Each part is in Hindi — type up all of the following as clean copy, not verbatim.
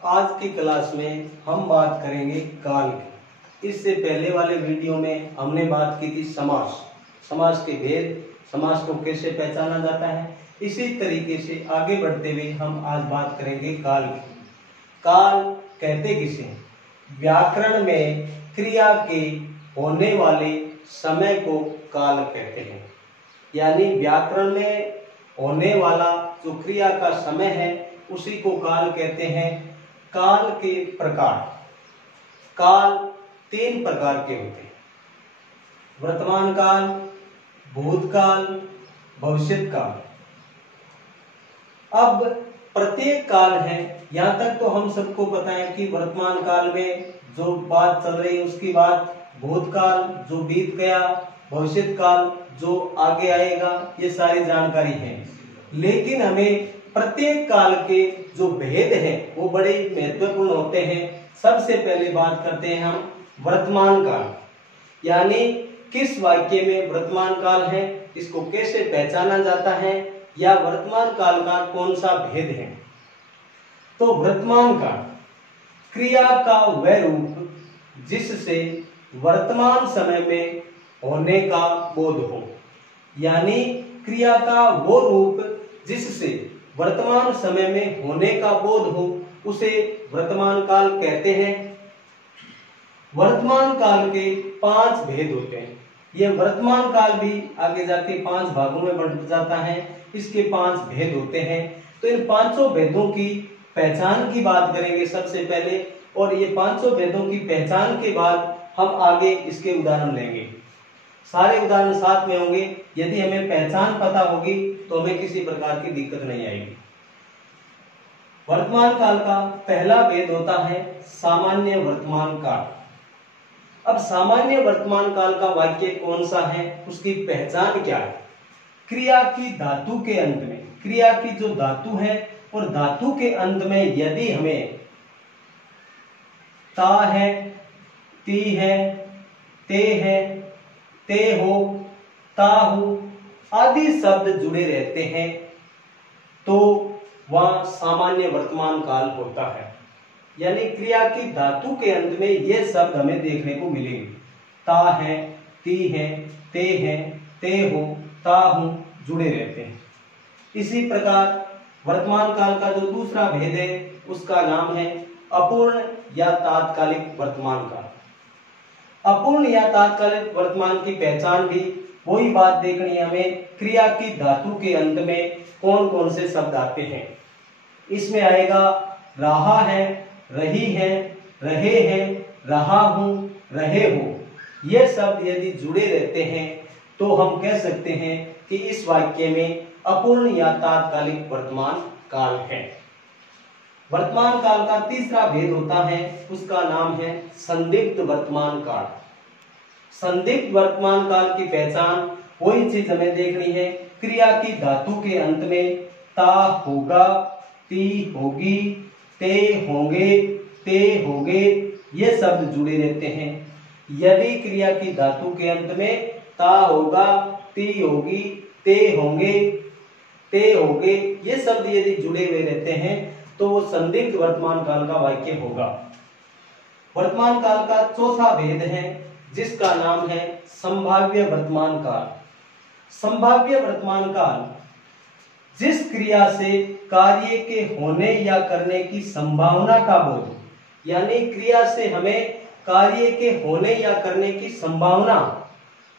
आज की क्लास में हम बात करेंगे काल की। इससे पहले वाले वीडियो में हमने बात की थी समास, समास के भेद, समास को कैसे पहचाना जाता है। इसी तरीके से आगे बढ़ते हुए हम आज बात करेंगे काल की। काल कहते किसे हैं? व्याकरण में क्रिया के होने वाले समय को काल कहते हैं। यानी व्याकरण में होने वाला जो क्रिया का समय है उसी को काल कहते हैं। काल के प्रकार, काल 3 प्रकार के होते हैं: वर्तमान काल, भूतकाल, भविष्यत काल। अब प्रत्येक काल है, यहाँ तक तो हम सबको पता है कि वर्तमान काल में जो बात चल रही है उसकी बात, भूतकाल जो बीत गया, भविष्यत काल जो आगे आएगा, ये सारी जानकारी है। लेकिन हमें प्रत्येक काल के जो भेद है वो बड़े महत्वपूर्ण होते हैं। सबसे पहले बात करते हैं हम वर्तमान काल, यानी किस वाक्य में वर्तमान काल है, इसको कैसे पहचाना जाता है, या वर्तमान काल का कौन सा भेद है। तो वर्तमान काल क्रिया का वह रूप जिससे वर्तमान समय में होने का बोध हो, यानी क्रिया का वो रूप जिससे वर्तमान समय में होने का बोध हो, उसे वर्तमान काल कहते हैं। वर्तमान काल के 5 भेद होते हैं। यह वर्तमान काल भी आगे जाके 5 भागों में बंट जाता है। इसके 5 भेद होते हैं। तो इन 5 भेदों की पहचान की बात करेंगे सबसे पहले, और ये 5 भेदों की पहचान के बाद हम आगे इसके उदाहरण लेंगे। सारे उदाहरण साथ में होंगे। यदि हमें पहचान पता होगी तो हमें किसी प्रकार की दिक्कत नहीं आएगी। वर्तमान काल का पहला भेद होता है सामान्य वर्तमान काल। अब सामान्य वर्तमान काल का वाक्य कौन सा है, उसकी पहचान क्या है? क्रिया की धातु के अंत में, क्रिया की जो धातु है और धातु के अंत में यदि हमें ता है, ती है, ते है, ते हो, ता हो आदि शब्द जुड़े रहते हैं तो वह सामान्य वर्तमान काल होता है। यानी क्रिया की धातु के अंत में ये शब्द हमें देखने को मिलेंगे। ता है, ती है, ते हो, ता हो जुड़े रहते हैं। इसी प्रकार वर्तमान काल का जो दूसरा भेद है उसका नाम है अपूर्ण या तात्कालिक वर्तमान काल। अपूर्ण या तात्कालिक वर्तमान की पहचान भी वही बात देखनी है हमें, क्रिया की धातु के अंत में कौन कौन से शब्द आते हैं। इसमें आएगा रहा है, रही है, रहे हैं, रहा हूं, रहे हो। ये शब्द यदि जुड़े रहते हैं तो हम कह सकते हैं कि इस वाक्य में अपूर्ण या तात्कालिक वर्तमान काल है। वर्तमान काल का तीसरा भेद होता है, उसका नाम है संदिग्ध वर्तमान काल। संदिग्ध वर्तमान काल की पहचान वही चीज हमें देखनी है, क्रिया की धातु के अंत में ता होगा, ती होगी, ते होंगे, ते होगे ये शब्द जुड़े रहते हैं। यदि क्रिया की धातु के अंत में ता होगा, ती होगी, ते होंगे, ते होगे ये शब्द यदि जुड़े हुए रहते हैं तो वो संदिग्ध वर्तमान काल का वाक्य होगा। वर्तमान काल का चौथा भेद है जिसका नाम है संभाव्य वर्तमान काल। संभाव्य वर्तमान काल जिस क्रिया से कार्य के होने या करने की संभावना का बोध, यानी क्रिया से हमें कार्य के होने या करने की संभावना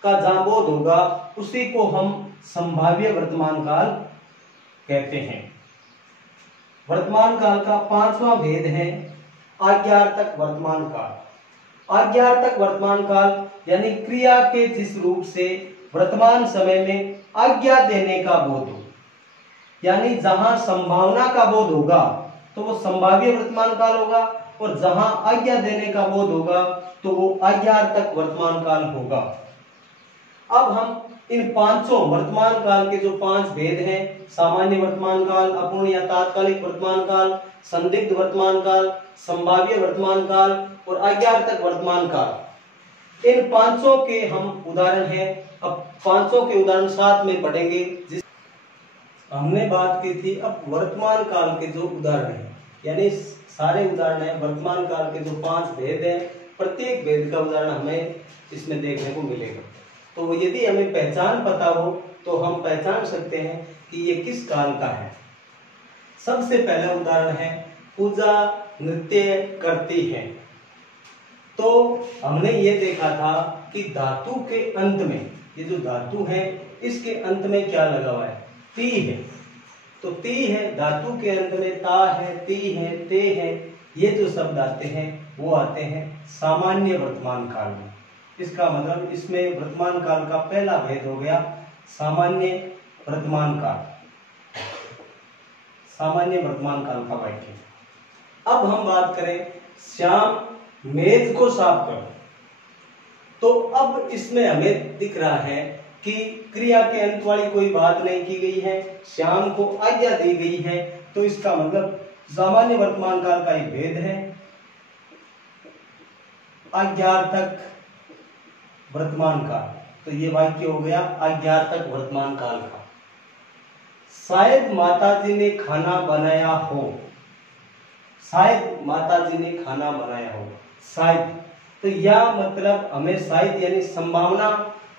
का जहां बोध होगा उसी को हम संभाव्य वर्तमान काल कहते हैं। वर्तमान काल का 5वां भेद है आज्ञार्थक वर्तमान काल। आज्ञार्थक वर्तमान काल यानी क्रिया के जिस रूप से वर्तमान समय में आज्ञा देने का बोध हो, यानी जहां संभावना का बोध होगा तो वो संभाव्य वर्तमान काल होगा, और जहां आज्ञा देने का बोध होगा तो वो आज्ञार्थक वर्तमान काल होगा। अब हम इन 5 वर्तमान काल के जो 5 भेद हैं, सामान्य वर्तमान काल, अपूर्ण या तात्कालिक वर्तमान काल, संदिग्ध वर्तमान काल, संभाव्य वर्तमान काल और आज्ञार्थक वर्तमान काल, इन 5 के हम उदाहरण हैं। अब 5 के उदाहरण साथ में पढ़ेंगे। जिस हमने बात की थी अब वर्तमान काल के जो उदाहरण हैं, यानी सारे उदाहरण है वर्तमान काल के जो 5 भेद हैं, प्रत्येक भेद का उदाहरण हमें इसमें देखने को मिलेगा। तो यदि हमें पहचान पता हो तो हम पहचान सकते हैं कि ये किस काल का है। सबसे पहला उदाहरण है पूजा नृत्य करती है। तो हमने ये देखा था कि धातु के अंत में, ये जो धातु है इसके अंत में क्या लगा हुआ है, ती है। तो ती है, धातु के अंत में ता है, ती है, ते है, ये जो शब्द आते हैं वो आते हैं सामान्य वर्तमान काल में। इसका मतलब इसमें वर्तमान काल का पहला भेद हो गया सामान्य वर्तमान काल, सामान्य वर्तमान काल का वाक्य। अब हम बात करें श्याम मेज को साफ करो। तो अब इसमें हमें दिख रहा है कि क्रिया के अंत वाली कोई बात नहीं की गई है, श्याम को आज्ञा दी गई है। तो इसका मतलब सामान्य वर्तमान काल का एक भेद है आज्ञार्थक वर्तमान काल। तो ये वाक्य हो गया आज्ञार्थक वर्तमान काल का। शायद माताजी ने खाना बनाया हो, शायद माताजी ने खाना बनाया हो, शायद। तो यह मतलब हमें शायद यानी संभावना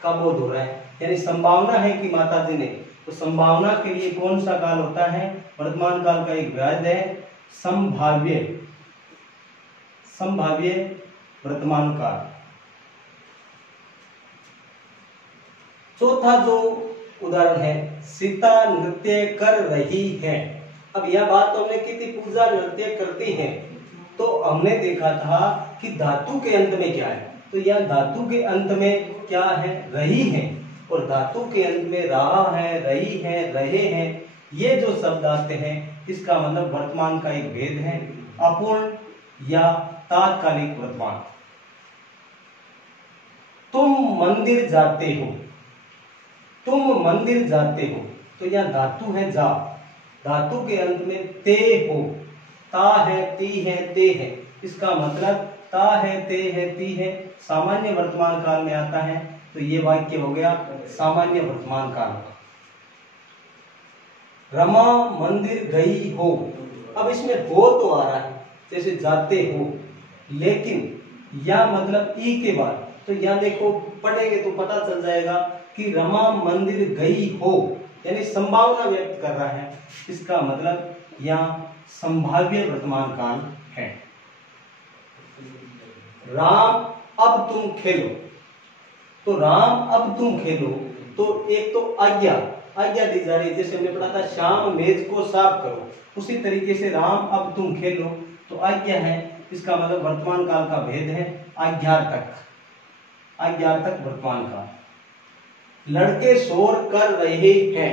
का बोध हो रहा है, यानी संभावना है कि माताजी ने। तो संभावना के लिए कौन सा काल होता है, वर्तमान काल का एक भेद है संभाव्य, संभाव्य वर्तमान काल। चौथा जो उदाहरण है सीता नृत्य कर रही है। अब यह बात तो हमने की थी पूजा नृत्य करती है। तो हमने देखा था कि धातु के अंत में क्या है, तो यह धातु के अंत में क्या है, रही है। और धातु के अंत में रहा है, रही है, रहे हैं, ये जो शब्द आते हैं इसका मतलब वर्तमान का एक भेद है अपूर्ण या तात्कालिक वर्तमान। तुम मंदिर जाते हो, तुम मंदिर जाते हो। तो यह धातु है जा, धातु के अंत में ते हो, ता है, ती है, ते है। इसका मतलब ता है, ते है, ती है, सामान्य वर्तमान काल में आता है। तो ये वाक्य हो गया सामान्य वर्तमान काल का। रमा मंदिर गई हो। अब इसमें हो तो आ रहा है जैसे जाते हो, लेकिन या मतलब ई के बाद। तो यहां देखो पढ़ेंगे तो पता चल जाएगा कि रमा मंदिर गई हो, यानी संभावना व्यक्त कर रहा है। इसका मतलब यहाँ संभाव्य वर्तमान काल है। राम अब तुम खेलो। तो राम अब तुम खेलो, तो एक तो आज्ञा, आज्ञा दी जा रही है। जैसे हमने पढ़ा था श्याम मेज को साफ करो, उसी तरीके से राम अब तुम खेलो तो आज्ञा है। इसका मतलब वर्तमान काल का भेद है आज्ञार्थक, आज्ञार्थक वर्तमान काल। लड़के शोर कर रहे हैं,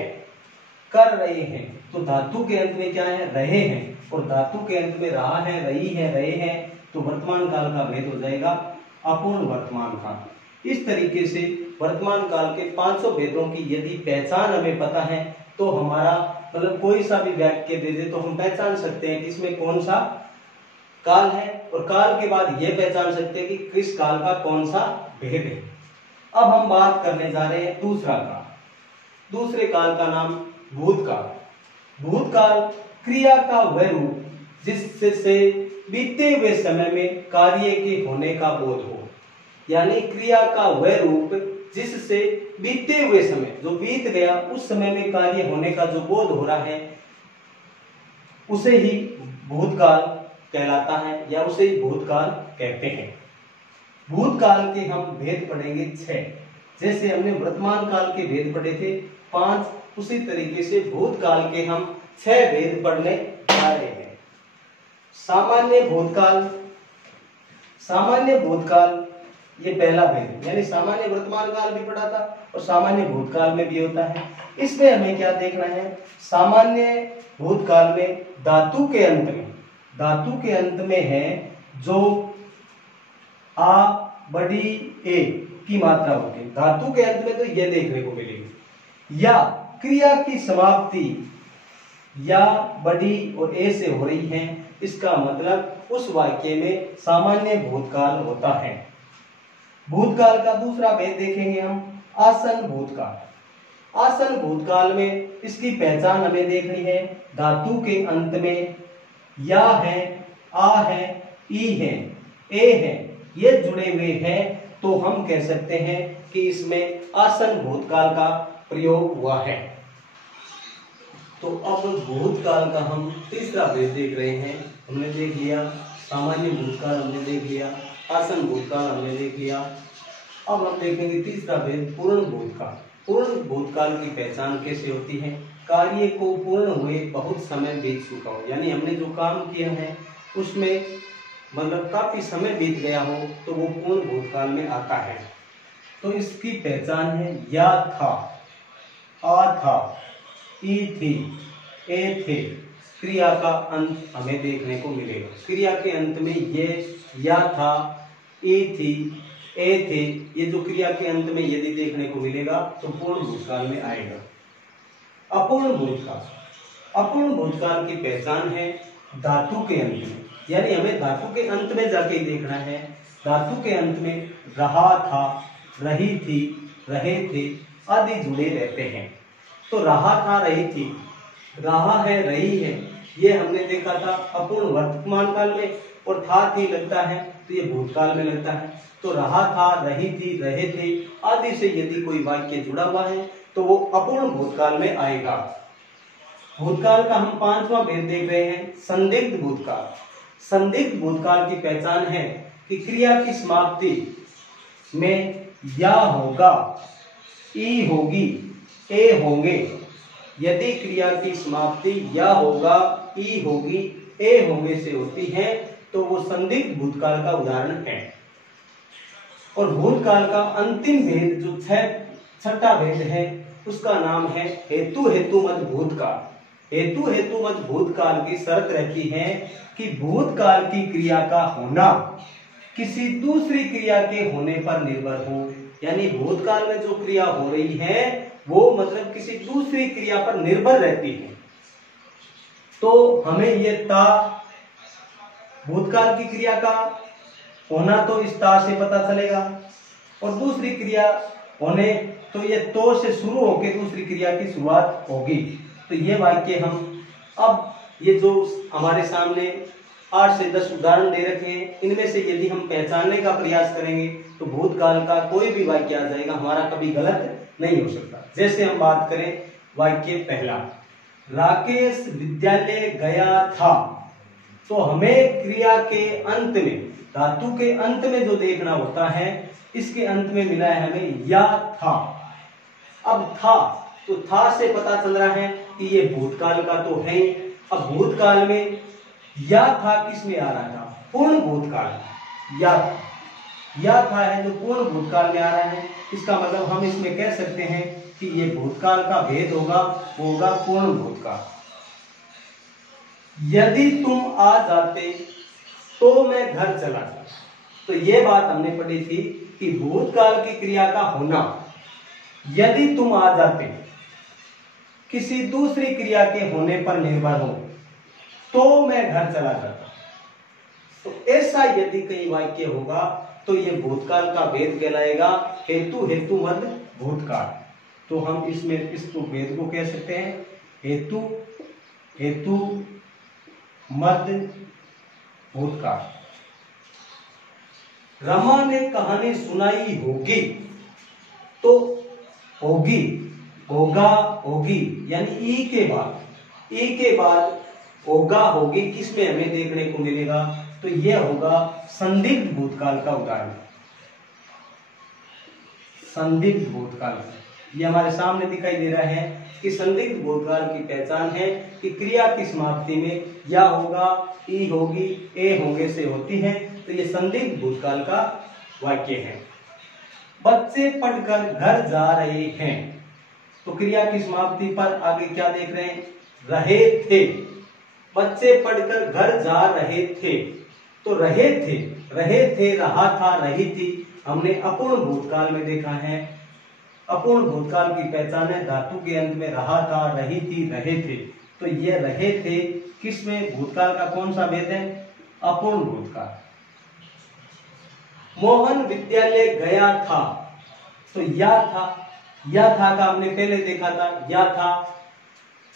कर रहे हैं। तो धातु के अंत में क्या है, रहे हैं, और धातु के अंत में रहा है, रही है, रहे हैं। तो वर्तमान काल का भेद हो जाएगा अपूर्ण वर्तमान काल। इस तरीके से वर्तमान काल के 500 भेदों की यदि पहचान हमें पता है तो हमारा मतलब कोई सा भी वाक्य दे दे तो हम पहचान सकते हैं कि इसमें कौन सा काल है, और काल के बाद यह पहचान सकते हैं कि किस काल का कौन सा भेद है। अब हम बात करने जा रहे हैं दूसरा काल। दूसरे काल का नाम भूतकाल। भूतकाल क्रिया का वह रूप जिससे बीते हुए समय में कार्य के होने का बोध हो, यानी क्रिया का वह रूप जिससे बीते हुए समय, जो बीत गया उस समय में कार्य होने का जो बोध हो रहा है उसे ही भूतकाल कहलाता है, या उसे ही भूतकाल कहते हैं। भूतकाल के हम भेद पढ़ेंगे 6। जैसे हमने वर्तमान काल के भेद पढ़े थे 5, उसी तरीके से भूतकाल के हम 6 भेद पढ़ने जा रहे हैं। सामान्य भूतकाल, सामान्य भूतकाल ये पहला भेद, यानी सामान्य वर्तमान काल भी पढ़ा था और सामान्य भूतकाल में भी होता है। इसमें हमें क्या देखना है, सामान्य भूतकाल में धातु के अंत में, धातु के अंत में है जो आ बड़ी ए की मात्रा होती है। धातु के अंत में तो यह देखने को मिलेगी, या क्रिया की समाप्ति या बड़ी और ए से हो रही है, इसका मतलब उस वाक्य में सामान्य भूतकाल होता है। भूतकाल का दूसरा भेद देखेंगे हम, आसन भूतकाल। आसन भूतकाल में इसकी पहचान हमें देखनी है, धातु के अंत में या है, आ है, ई है, ए है, ये जुड़े हुए हैं तो हम कह सकते हैं कि इसमें आसन भूतकाल का प्रयोग हुआ है। तो अब भूतकाल का हम तीसरा भेद देख रहे हैं। हमने देख लिया सामान्य भूतकाल, हमने देख लिया आसन भूतकाल, हमने देख लिया। अब हम देखेंगे तीसरा भेद पूर्ण भूतकाल। पूर्ण भूतकाल की पहचान कैसे होती है? कार्य को पूर्ण हुए बहुत समय बीत चुका हो, यानी हमने जो काम किया है उसमें मतलब काफी समय बीत गया हो तो वो पूर्ण भूतकाल में आता है। तो इसकी पहचान है या था, आ था, ई थी, ए थे। क्रिया का अंत हमें देखने को मिलेगा। क्रिया के अंत में ये या था, ई थी, ए थे, ये जो क्रिया के अंत में यदि देखने को मिलेगा तो पूर्ण भूतकाल में आएगा। अपूर्ण भूतकाल। अपूर्ण भूतकाल की पहचान है धातु के अंत में, यानी हमें धातु के अंत में जाके देखना है। धातु के अंत में रहा था, रही थी, रहे थे आदि जुड़े रहते हैं। तो रहा था, रही थी, रहा है, रही है, ये हमने देखा था अपूर्ण वर्तमान काल में, और था थी लगता है तो ये भूतकाल में लगता है। तो रहा था, रही थी, रहे थे आदि से यदि कोई वाक्य जुड़ा हुआ है तो वो अपूर्ण भूतकाल में आएगा। भूतकाल का हम पांचवा भेद देख रहे हैं, संदिग्ध भूतकाल। संदिग्ध भूतकाल की पहचान है कि क्रिया की समाप्ति में या होगा, ई होगी, ए होंगे। यदि क्रिया की समाप्ति या होगा, ई होगी, ए होंगे से होती है तो वो संदिग्ध भूतकाल का उदाहरण है। और भूतकाल का अंतिम भेद जो छठा भेद है उसका नाम है हेतु हेतुमत भूतकाल। हेतु हेतुमत भूतकाल की शर्त रहती है कि भूतकाल की क्रिया का होना किसी दूसरी क्रिया के होने पर निर्भर हो, यानी भूतकाल में जो क्रिया हो रही है वो मतलब किसी दूसरी क्रिया पर निर्भर रहती है। तो हमें ये ता भूतकाल की क्रिया का होना तो इस ता से पता चलेगा, और दूसरी क्रिया होने तो ये तो से शुरू होकर दूसरी क्रिया की शुरुआत होगी। तो ये वाक्य हम अब ये जो हमारे सामने 8 से 10 उदाहरण दे रखे हैं, इनमें से यदि हम पहचानने का प्रयास करेंगे तो भूतकाल का कोई भी वाक्य आ जाएगा, हमारा कभी गलत नहीं हो सकता। जैसे हम बात करें वाक्य पहला, राकेश विद्यालय गया था, तो हमें क्रिया के अंत में धातु के अंत में जो देखना होता है, इसके अंत में मिला है हमें या था। अब था तो था से पता चल रहा है कि ये भूतकाल का तो है। अब भूतकाल में या था किस में आ रहा था? पूर्ण भूतकाल। या था है जो पूर्ण भूतकाल में आ रहा है, इसका मतलब हम इसमें कह सकते हैं कि ये भूतकाल का भेद होगा पूर्ण भूतकाल। यदि तुम आ जाते तो मैं घर चला जाता। तो ये बात हमने पढ़ी थी कि भूतकाल की क्रिया का होना यदि तुम आ जाते किसी दूसरी क्रिया के होने पर निर्भर हो तो मैं घर चला जाता। तो ऐसा यदि कई वाक्य होगा तो ये भूतकाल का भेद कहलाएगा हेतु हेतुमत भूतकाल। तो हम इसमें इसको भेद को कह सकते हैं हेतु हेतु मध्य भूतकाल। रमा ने कहानी सुनाई होगी, तो होगी, होगा, होगी, यानी ई के बाद होगा, होगी किसमें हमें देखने को मिलेगा? तो यह होगा संदिग्ध भूतकाल का उदाहरण। संदिग्ध भूतकाल ये हमारे सामने दिखाई दे रहा है कि संदिग्ध भूतकाल की पहचान है कि क्रिया की समाप्ति में या होगा, ई होगी, ए होंगे से होती है। तो ये संदिग्ध भूतकाल का वाक्य है। बच्चे पढ़कर घर जा रहे हैं, तो क्रिया की समाप्ति पर आगे क्या देख रहे हैं? रहे थे। बच्चे पढ़कर घर जा रहे थे, तो रहे थे, रहा था, रही थी हमने अपूर्ण भूतकाल में देखा है। अपूर्ण भूतकाल की पहचान है धातु के अंत में रहा था, रही थी, रहे थे। तो ये रहे थे किसमें? भूतकाल का कौन सा भेद है? अपूर्ण भूतकाल। मोहन विद्यालय गया था, तो या था का हमने पहले देखा था, या था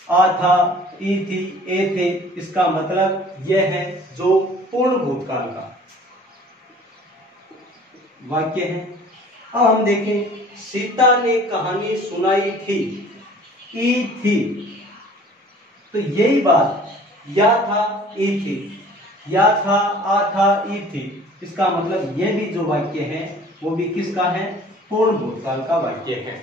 आ था, ई थी, ए थे, इसका मतलब यह है जो पूर्ण भूतकाल का वाक्य है। अब हम देखें, सीता ने कहानी सुनाई थी, ई थी, तो यही बात या था, ई थी, या था, आ था, ई थी, इसका मतलब यह भी जो वाक्य है वो भी किसका है? पूर्ण भूतकाल का वाक्य है।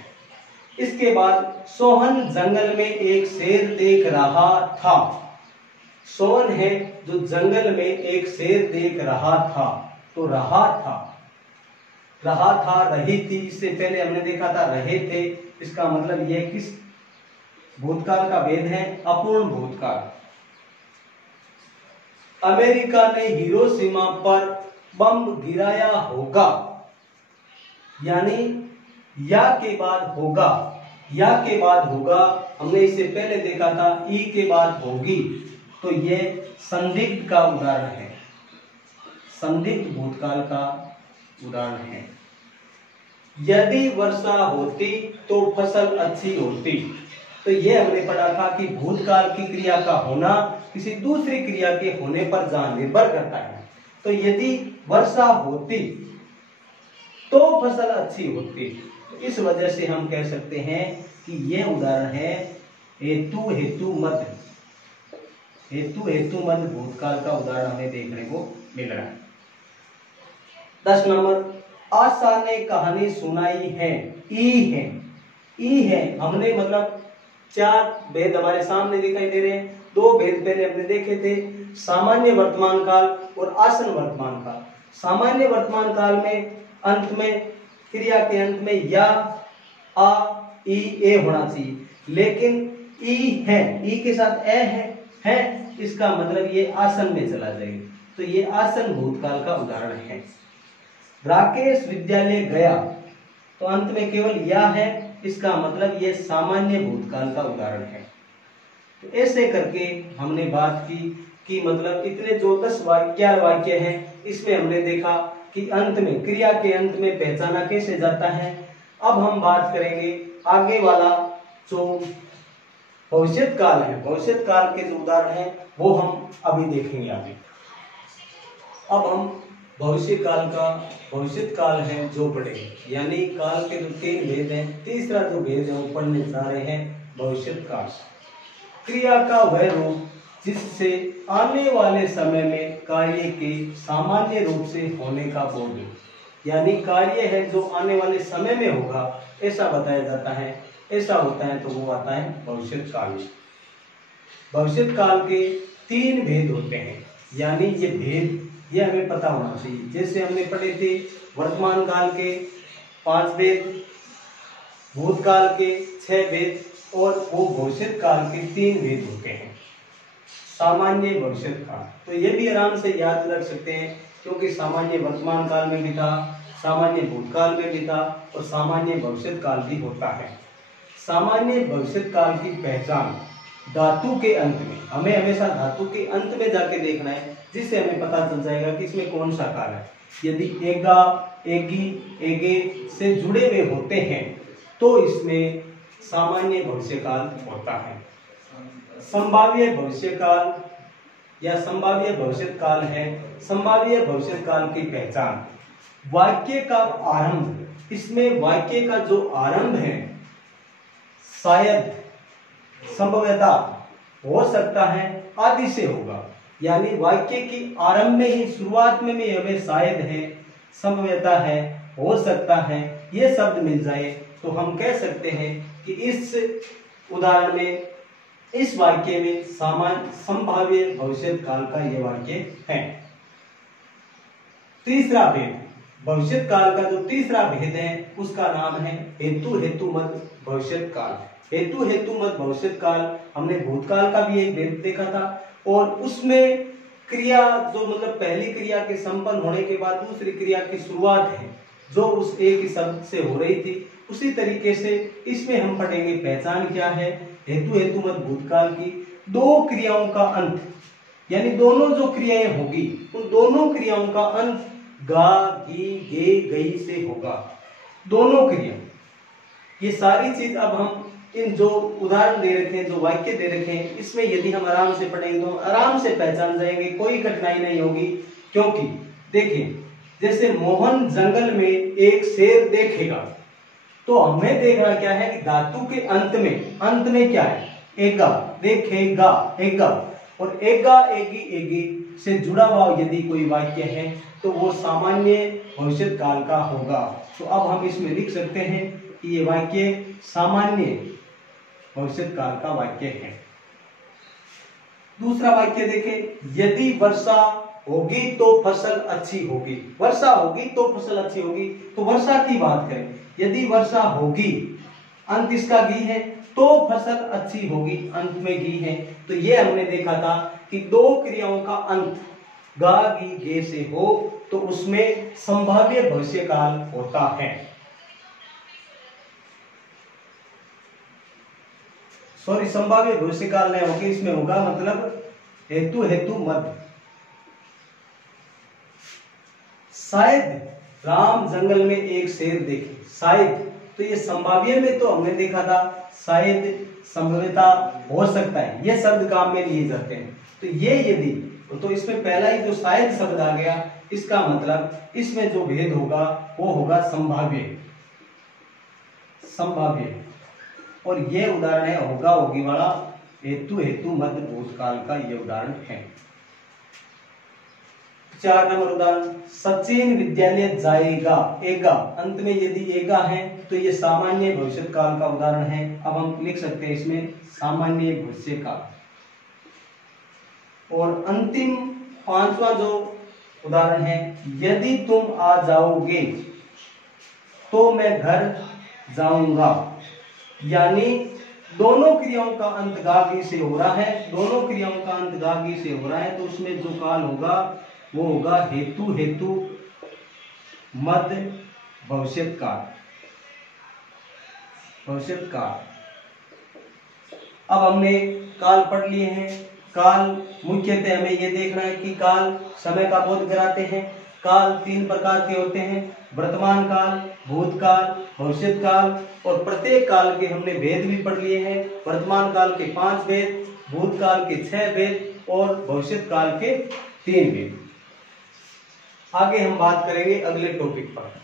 इसके बाद सोहन जंगल में एक शेर देख रहा था। सोहन है जो जंगल में एक शेर देख रहा था, तो रहा था, रहा था, रही थी, इससे पहले हमने देखा था रहे थे, इसका मतलब यह किस भूतकाल का भेद है? अपूर्ण भूतकाल। अमेरिका ने हिरोशिमा पर बम गिराया होगा, यानी या के बाद होगा, या के बाद होगा, हमने इससे पहले देखा था ई के बाद होगी, तो यह संदिग्ध का उदाहरण है, संदिग्ध भूतकाल का उदाहरण है। यदि वर्षा होती तो फसल अच्छी होती, तो यह हमने पढ़ा था कि भूतकाल की क्रिया का होना किसी दूसरी क्रिया के होने पर जहां निर्भर करता है, तो यदि वर्षा होती तो फसल अच्छी होती, इस वजह से हम कह सकते हैं कि यह उदाहरण है हेतु हेतु मध्य, हेतु हेतु मध्य भूतकाल का उदाहरण हमें देखने को मिल रहा है। 10 नंबर, आशा ने कहानी सुनाई है, ई है, ई है, हमने मतलब 4 भेद हमारे सामने दिखाई दे रहे हैं। 2 भेद पहले हमने देखे थे, सामान्य वर्तमान काल और आसन वर्तमान काल। सामान्य वर्तमान काल में अंत में, क्रिया के अंत में या, आ, ई, ए होना चाहिए, लेकिन ई है, ई के साथ ए है, इसका मतलब ये आसन में चला जाएगा, तो ये आसन भूतकाल का उदाहरण है। राकेश विद्यालय गया, तो अंत में केवल या है, इसका मतलब ये सामान्य भूतकाल का उदाहरण है। तो ऐसे करके हमने बात की कि मतलब इतने जो 10 वाक्य हैं, इसमें हमने देखा कि अंत में, क्रिया के अंत में पहचाना कैसे जाता है। अब हम बात करेंगे आगे वाला जो भविष्यत काल है, भविष्यत काल के जो उदाहरण है वो हम अभी देखेंगे आगे। अब हम भविष्यत काल है जो पढ़ेंगे, यानी काल के जो 3 भेद हैं, तीसरा जो भेद है वो पढ़ने जा रहे हैं भविष्यत काल। क्रिया का वह रूप जिससे आने वाले समय में कार्य के सामान्य रूप से होने का बोध हो, यानी कार्य है जो आने वाले समय में होगा ऐसा बताया जाता है, ऐसा होता है तो वो आता है भविष्यत काल। भविष्यत काल के 3 भेद होते हैं, यानी ये भेद ये हमें पता होना चाहिए। जैसे हमने पढ़े थे वर्तमान काल के 5 भेद, भूतकाल के 6 भेद और वो भविष्यत काल के 3 भेद होते हैं। सामान्य भविष्यत काल, तो ये भी आराम से याद रख सकते हैं, क्योंकि सामान्य वर्तमान काल में भी था, सामान्य भूतकाल में भी था और सामान्य भविष्यत काल भी होता है। सामान्य भविष्यत काल की पहचान धातु के अंत में, हमें हमेशा धातु के अंत में जाके देखना है, जिससे हमें पता चल जाएगा कि इसमें कौन सा काल है। यदि एगा, एगी, एगे से जुड़े हुए होते हैं तो इसमें सामान्य भविष्यकाल होता है। संभाव्य भविष्यकाल या संभाव्य भविष्यत काल है। संभाव्य भविष्यत काल की पहचान वाक्य का आरंभ, इसमें वाक्य का जो आरंभ है शायद, संभवतः, हो सकता है आदि से होगा, यानी वाक्य की आरंभ में ही, शुरुआत में हमें शायद है, संभवतः है, हो सकता है, ये शब्द मिल जाए तो हम कह सकते हैं कि इस उदाहरण में, इस वाक्य में संभाव्य भविष्यत काल का यह वाक्य है। तीसरा भेद, भविष्यत काल का जो तीसरा भेद है उसका नाम है हेतु हेतु मध्य भविष्यत काल। हेतु हेतु मध्य भविष्यत काल, हमने भूतकाल का भी एक भेद देखा था और उसमें क्रिया जो मतलब पहली क्रिया के संपन्न होने के बाद दूसरी क्रिया की शुरुआत है जो उस एक ही शब्द से हो रही थी, उसी तरीके से इसमें हम पढ़ेंगे पहचान क्या है हेतु हेतु मध्य भूतकाल की। 2 क्रियाओं का अंत, यानी दोनों जो क्रियाएं होगी उन दोनों क्रियाओं का अंत गा, गी, गे, गई से होगा। दोनों क्रिया, ये सारी चीज अब हम इन जो उदाहरण दे रखे हैं, जो वाक्य दे रखे हैं, इसमें यदि हम आराम से पढ़ेंगे तो आराम से पहचान जाएंगे, कोई कठिनाई नहीं होगी। क्योंकि देखिए, जैसे मोहन जंगल में एक शेर देखेगा, तो हमें देखना क्या है कि धातु के अंत में क्या है, एगा, देखेगा, एगा, और एगा, एगी, एगी से जुड़ा हुआ यदि कोई वाक्य है तो वो सामान्य भविष्य काल का होगा। तो अब हम इसमें लिख सकते हैं कि ये वाक्य सामान्य भविष्य काल का वाक्य है। दूसरा वाक्य देखें, यदि वर्षा होगी तो फसल अच्छी होगी। वर्षा होगी तो फसल अच्छी होगी, तो वर्षा की बात करें, यदि वर्षा होगी, अंत इसका गी है, तो फसल अच्छी होगी, अंत में गी है। तो ये हमने देखा था कि दो क्रियाओं का अंत गा, गी, गे से हो तो उसमें संभाव्य भविष्यकाल होता है। सॉरी, संभाव्य भविष्यकाल नहीं होगी, इसमें होगा मतलब हेतु, हेतु मध्य। शायद राम जंगल में एक शेर देखे, शायद, तो ये संभाव्य में तो हमने देखा था शायद, संभवता, हो सकता है, ये शब्द काम में लिए जाते हैं। तो ये यदि, तो इसमें पहला ही जो शायद शब्द आ गया, इसका मतलब इसमें जो भेद होगा वो होगा संभाव्य, संभाव्य। और ये उदाहरण है होगा, होगी वाला, हेतु, हेतु मध्य भूतकाल का ये उदाहरण है। 4 नंबर उदाहरण, सचिन विद्यालय जाएगा, एगा, अंत में यदि एगा है तो ये सामान्य भविष्य काल का उदाहरण है। अब हम लिख सकते हैं इसमें सामान्य भविष्य काल। और अंतिम 5वां जो उदाहरण है, यदि तुम आ जाओगे तो मैं घर जाऊंगा। यानी दोनों क्रियाओं का अंत गागी से हो रहा है, दोनों क्रियाओं का अंत गागी से हो रहा है, तो उसमें जो काल होगा वो होगा हेतु, हेतु मध्य भविष्यत काल, भविष्यत काल। अब हमने काल पढ़ लिए हैं। काल मुख्यतः हमें ये देखना है कि काल समय का बोध कराते हैं। काल 3 प्रकार के होते हैं, वर्तमान काल, भूतकाल, भविष्यत काल, और प्रत्येक काल के हमने भेद भी पढ़ लिए हैं। वर्तमान काल के 5 भेद, भूतकाल के 6 भेद और भविष्यत काल के 3 भेद। आगे हम बात करेंगे अगले टॉपिक पर।